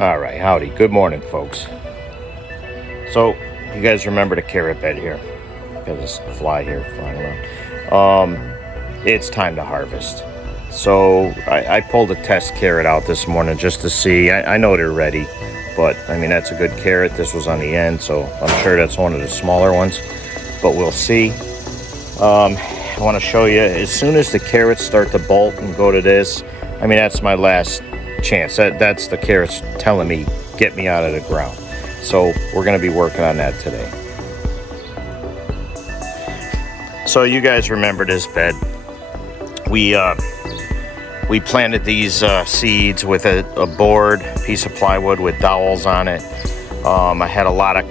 All right, howdy. Good morning, folks. So, you guys remember the carrot bed here? Got this fly here flying around. It's time to harvest. So, I pulled a test carrot out this morning just to see. I know they're ready, but I mean, that's a good carrot. This was on the end, so I'm sure that's one of the smaller ones, but we'll see. I want to show you, as soon as the carrots start to bolt and go to this, I mean, that's my last chance. That's the carrots telling me, get me out of the ground. So we're going to be working on that today. So you guys remember this bed. We planted these seeds with a board, piece of plywood with dowels on it. I had a lot of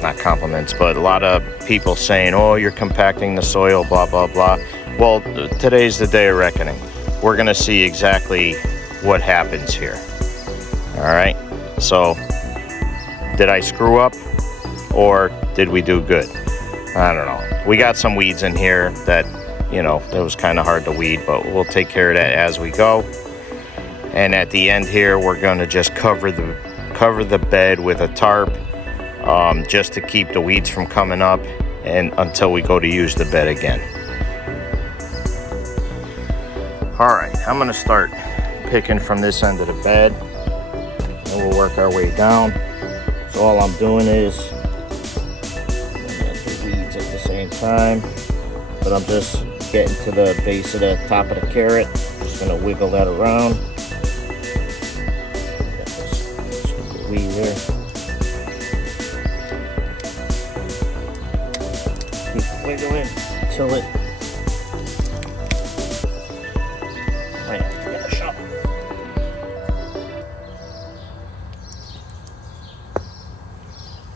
not compliments, but a lot of people saying, oh, you're compacting the soil, blah, blah, blah. Well, today's the day of reckoning. We're going to see exactly what happens here. All right. So did I screw up or did we do good? I don't know. We got some weeds in here that, you know, it was kind of hard to weed, but we'll take care of that as we go. And at the end here, we're going to just cover the bed with a tarp, just to keep the weeds from coming up and until we go to use the bed again. All right, I'm going to start picking from this end of the bed and we'll work our way down. So all I'm doing is the weeds at the same time, but I'm just getting to the base of the top of the carrot. Just going to wiggle that around. Got this stupid weed here. Keep wiggling until it.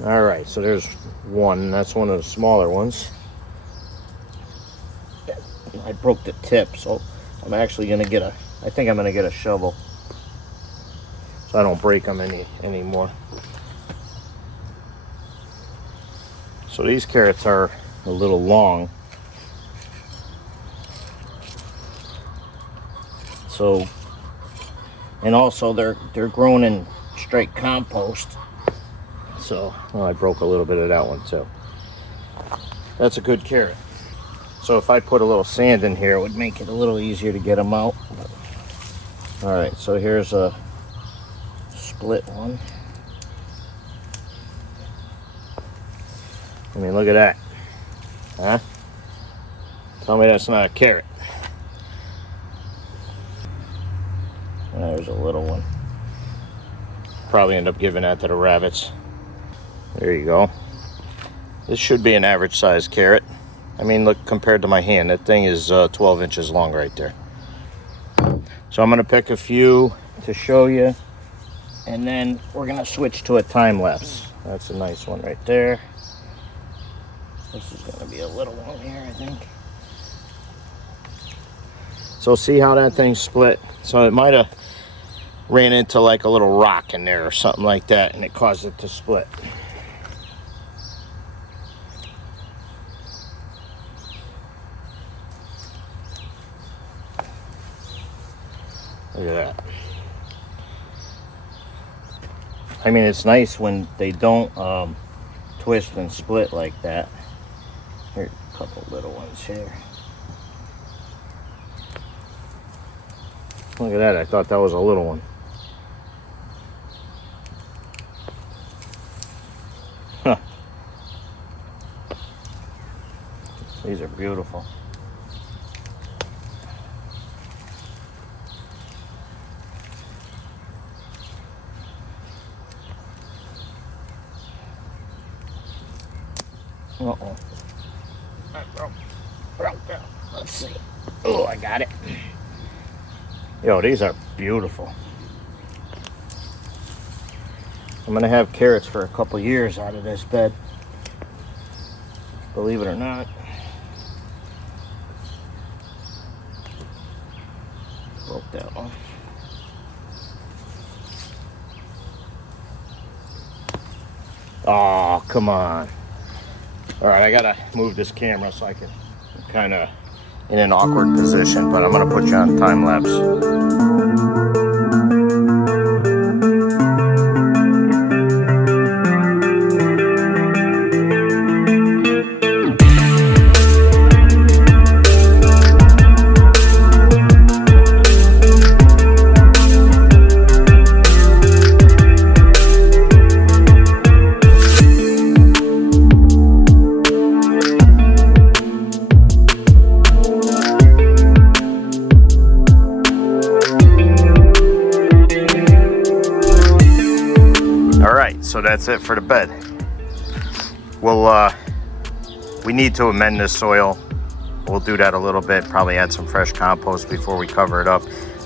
All right, so there's one. That's one of the smaller ones. I broke the tip, so I'm actually gonna get I think I'm gonna get a shovel, so I don't break them anymore. So these carrots are a little long. So, and also they're grown in straight compost. So, well, I broke a little bit of that one too. That's a good carrot. So if I put a little sand in here, it would make it a little easier to get them out. All right, so here's a split one. I mean, look at that. Huh? Tell me that's not a carrot. There's a little one. Probably end up giving that to the rabbits. There you go. This should be an average sized carrot. I mean, look, compared to my hand, that thing is 12 inches long right there. So I'm going to pick a few to show you, and then we're going to switch to a time lapse. That's a nice one right there. This is going to be a little one here, I think. So see how that thing split? So it might have ran into like a little rock in there or something like that, and it caused it to split. Look at that. I mean, it's nice when they don't twist and split like that. Here's a couple little ones here. Look at that. I thought that was a little one. Huh. These are beautiful. Uh-oh. Broke down. Let's see. Oh, I got it. Yo, these are beautiful. I'm gonna have carrots for a couple years out of this bed. Believe it or not. Broke that one. Oh, come on. All right, I gotta move this camera so I can kind of in an awkward position, but I'm gonna put you on time lapse. that's it for the bed. We need to amend this soil. We'll do that a little bit, probably add some fresh compost before we cover it up.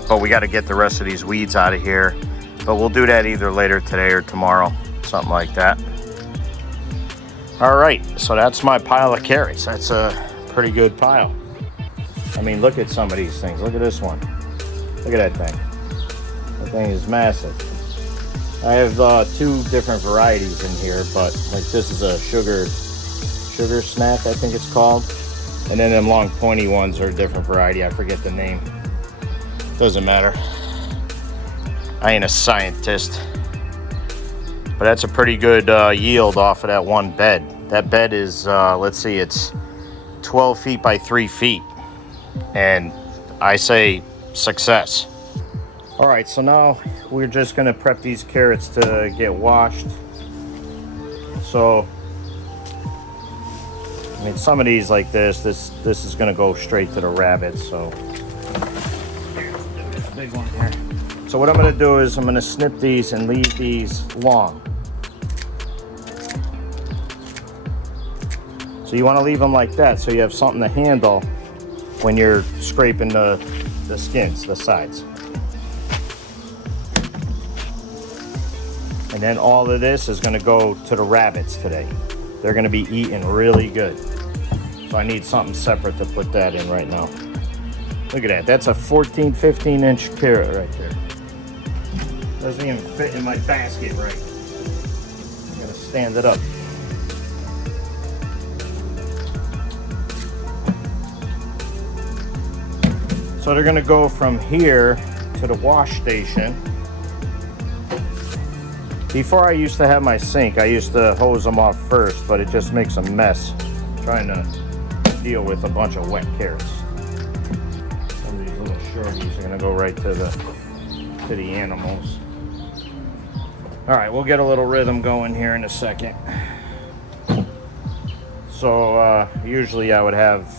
But we got to get the rest of these weeds out of here. But we'll do that either later today or tomorrow, something like that. All right, so that's my pile of carrots. That's a pretty good pile. I mean, look at some of these things. Look at this one. Look at that thing. That thing is massive. I have 2 different varieties in here, but like this is a sugar snap, I think it's called. And then them long pointy ones are a different variety. I forget the name. Doesn't matter. I ain't a scientist. But that's a pretty good yield off of that one bed. That bed is, let's see, it's 12 feet by 3 feet. And I say success. All right, so now we're just gonna prep these carrots to get washed. So, I mean, some of these like this is gonna go straight to the rabbits, so. There's a big one here. So what I'm gonna do is I'm gonna snip these and leave these long. So you wanna leave them like that so you have something to handle when you're scraping the skins, the sides. And then all of this is gonna go to the rabbits today. They're gonna be eating really good. So I need something separate to put that in right now. Look at that, that's a 14, 15 inch carrot right there. Doesn't even fit in my basket right. I gotta stand it up. So they're gonna go from here to the wash station. Before I used to have my sink, I used to hose them off first, but it just makes a mess trying to deal with a bunch of wet carrots. Some of these little shorties are gonna go right to the animals. All right, we'll get a little rhythm going here in a second. So usually I would have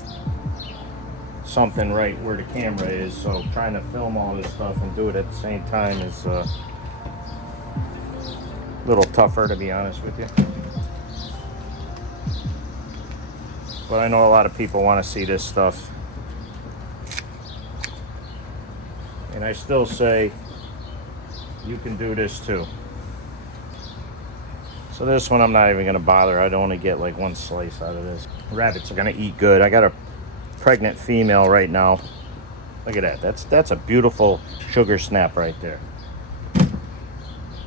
something right where the camera is, so trying to film all this stuff and do it at the same time is a little tougher, to be honest with you. But I know a lot of people want to see this stuff, and I still say you can do this too. So this one I'm not even going to bother. I'd only get like 1 slice out of this. Rabbits are going to eat good. I got a pregnant female right now. Look at that. That's a beautiful sugar snap right there.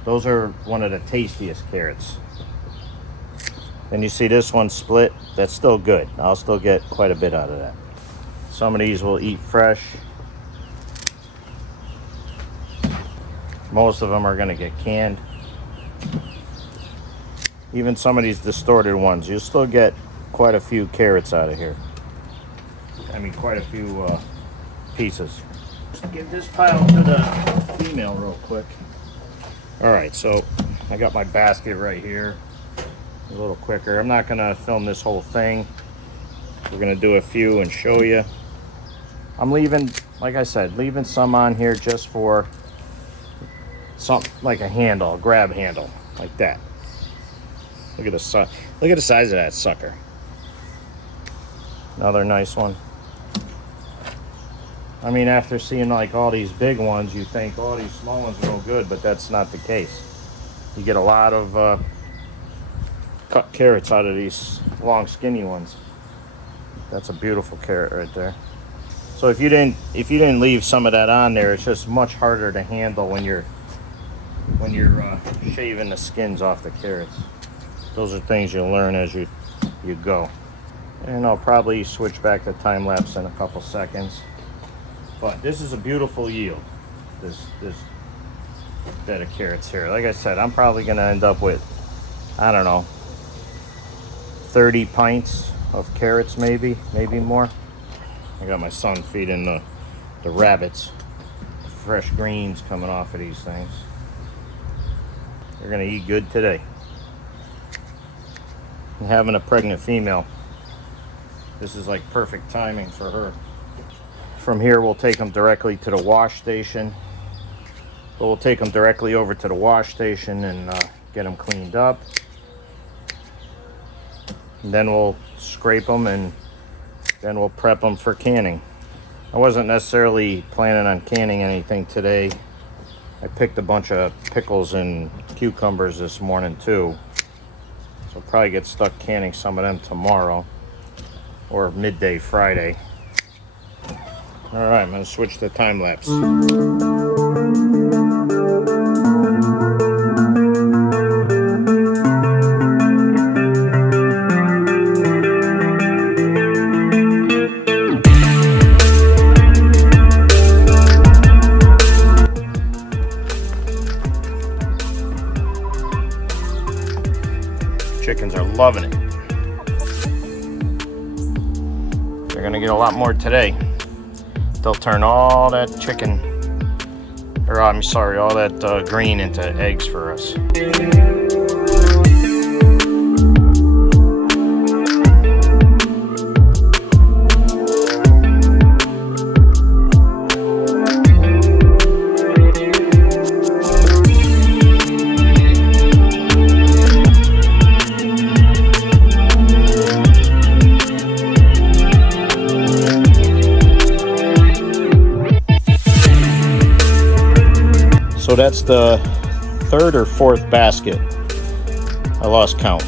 Those are one of the tastiest carrots. Then you see this one split. That's still good. I'll still get quite a bit out of that. Some of these will eat fresh. Most of them are going to get canned. Even some of these distorted ones, you'll still get quite a few carrots out of here. I mean, quite a few pieces. Just get this pile to the female real quick. All right, so I got my basket right here. A little quicker. I'm not gonna film this whole thing. We're gonna do a few and show you. I'm leaving, like I said, leaving some on here just for something like a handle, a grab handle, like that. Look at the size. Look at the size of that sucker. Another nice one. I mean, after seeing like all these big ones, you think, oh, these small ones are no good, but that's not the case. You get a lot of cut carrots out of these long, skinny ones. That's a beautiful carrot right there. So if you didn't leave some of that on there, it's just much harder to handle when you're shaving the skins off the carrots. Those are things you'll learn as you go. And I'll probably switch back to time lapse in a couple seconds. But this is a beautiful yield, this bed of carrots here. Like I said, I'm probably gonna end up with, I don't know, 30 pints of carrots, maybe more. I got my son feeding the rabbits. Fresh greens coming off of these things. They're gonna eat good today. And having a pregnant female, this is like perfect timing for her. From here, we'll take them directly to the wash station. But we'll take them directly over to the wash station and get them cleaned up. And then we'll scrape them and then we'll prep them for canning. I wasn't necessarily planning on canning anything today. I picked a bunch of pickles and cucumbers this morning too. So I'll probably get stuck canning some of them tomorrow or midday Friday. All right, I'm gonna switch to time lapse. Chickens are loving it. They're gonna get a lot more today. They'll turn all that chicken, or I'm sorry, all that green into eggs for us. So that's the third or fourth basket. I lost count.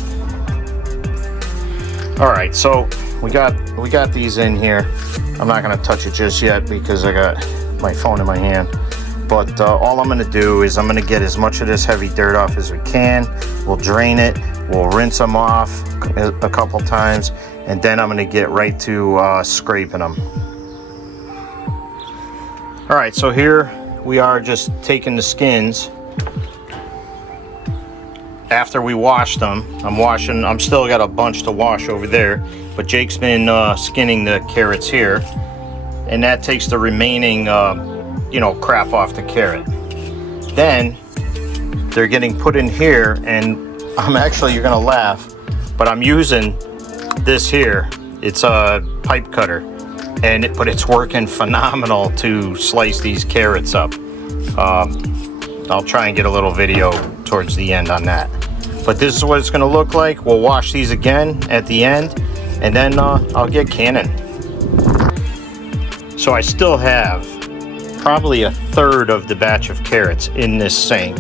All right, so we got these in here. I'm not gonna touch it just yet because I got my phone in my hand. But all I'm gonna do is I'm gonna get as much of this heavy dirt off as we can. We'll drain it, we'll rinse them off a couple times, and then I'm gonna get right to scraping them. All right, so here we are just taking the skins after we washed them. I'm still got a bunch to wash over there, but Jake's been skinning the carrots here, and that takes the remaining crap off the carrot. Then they're getting put in here, and you're gonna laugh, but I'm using this here. It's a pipe cutter, but it's working phenomenal to slice these carrots up. I'll try and get a little video towards the end on that. But this is what it's going to look like. We'll wash these again at the end, and then I'll get canning. So I still have probably a third of the batch of carrots in this sink.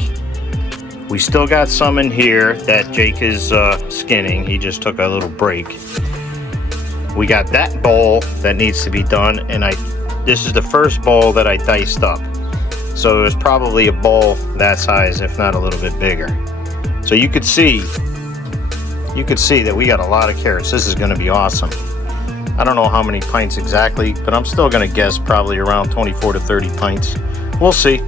We still got some in here that Jake is skinning. He just took a little break. We got that bowl that needs to be done, and this is the first bowl that I diced up. So it was probably a bowl that size, if not a little bit bigger. So you could see that we got a lot of carrots. This is going to be awesome. I don't know how many pints exactly, but I'm still going to guess probably around 24 to 30 pints. We'll see.